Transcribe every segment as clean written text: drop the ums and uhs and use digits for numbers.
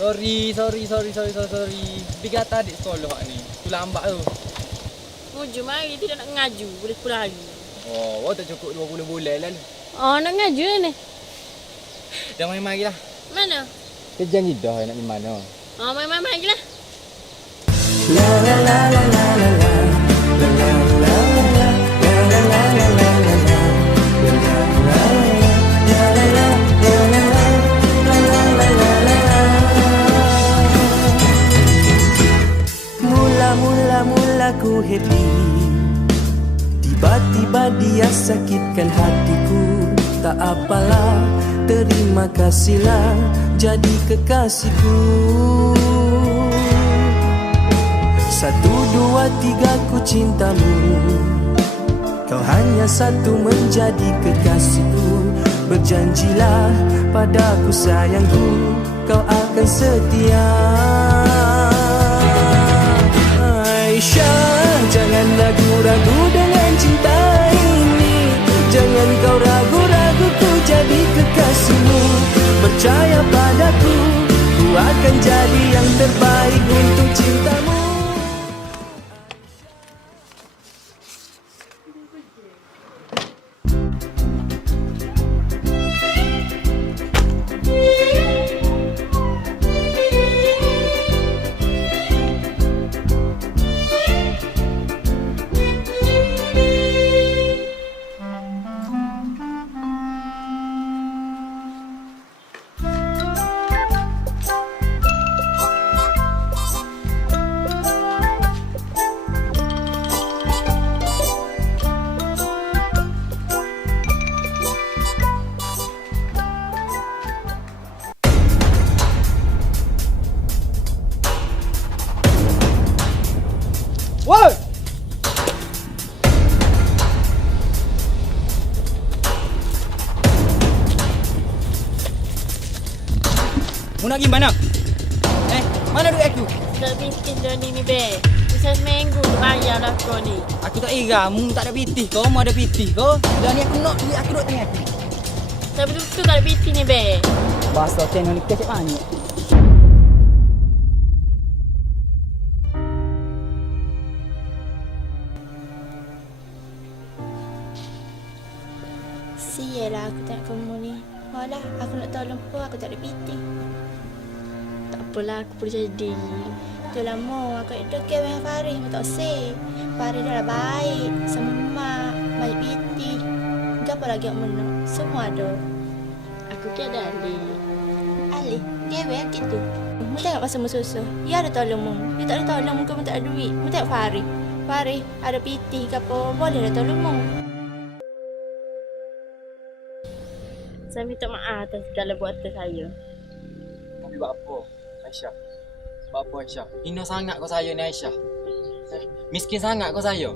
Sorry. Dikata adik sekolah ni. Tu lambat tu. Jom mari tidak nak ngaju, boleh pulang lagi. Oh, awak tak cukup 20 bulan lah ni. Oh, nak ngaju ni. Dah main lagi lah. Mana? Kejang je dah nak pergi mana. Oh, main-main lagi lah. Mula ku happy, tiba-tiba dia sakitkan hatiku. Tak apalah, terima kasihlah jadi kekasihku. 1, 2, 3 ku cintamu, kau hanya satu menjadi kekasihku. Berjanjilah padaku sayangku, kau akan setia. Aisyah, jangan ragu-ragu dengan cinta ini. Jangan kau ragu-ragu, ku jadi kekasihmu. Percaya padaku, ku akan jadi yang terbaik untuk cintamu. Woi! Mu nak pergi mana? Mana duit aku? Tak bikin Johnny ni, be. Bisa seminggu tu bayarlah kau ni. Aku tak ira, mu tak ada pitih kau, mu ada pitih kau. Dan ni aku nak duit aku duk tengah aku. Tapi betul-betul tak ada bikin ni, be. Bahasa channel ni kecek banyak. Sialah aku tengok kamu ni. Malah aku nak tolong kau, aku tak ada piti. Tak apalah, aku boleh jadi. Dah lama aku duduk dengan Faris, aku tak say. Faris dah baik, sama mak, baik piti. Apa lagi yang menang? Semua ada. Aku tiada Ali. Ali? Dia bear gitu. Mu tengok pasal mu susah. Dia ada tolong mu. Dia tak ada tolong mu, kamu tak ada duit. Mu tengok Faris. Faris ada piti ke apa, boleh dah tolong mu. Saya minta maaf atas segala buatan saya. Tapi buat apa, Aisyah? Buat apa, Aisyah? Hina sangat kau saya ni, Aisyah. Miskin sangat kau saya.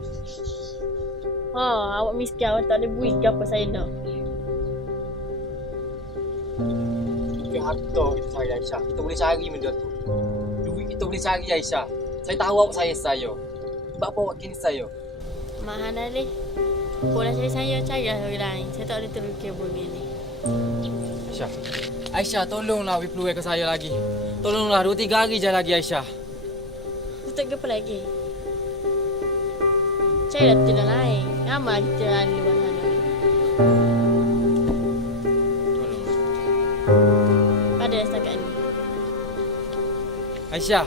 Awak miskin, awak tak ada duit ke apa saya nak. Itu harta kita saya, Aisyah. Kita boleh cari benda tu. Duit kita boleh cari, Aisyah. Saya tahu awak saya. Buat apa awak kini saya? Mahal Ali. Pola saya cari orang lain. Saya tak boleh terfikir begini. Aisyah, tolonglah beri peluang ke saya lagi. Tolonglah 2-3 hari je lagi, Aisyah. Saya tak apa lagi. Saya dah tidak lain. Lama kita lalu sana. Tolonglah. Pada setakat ni. Aisyah,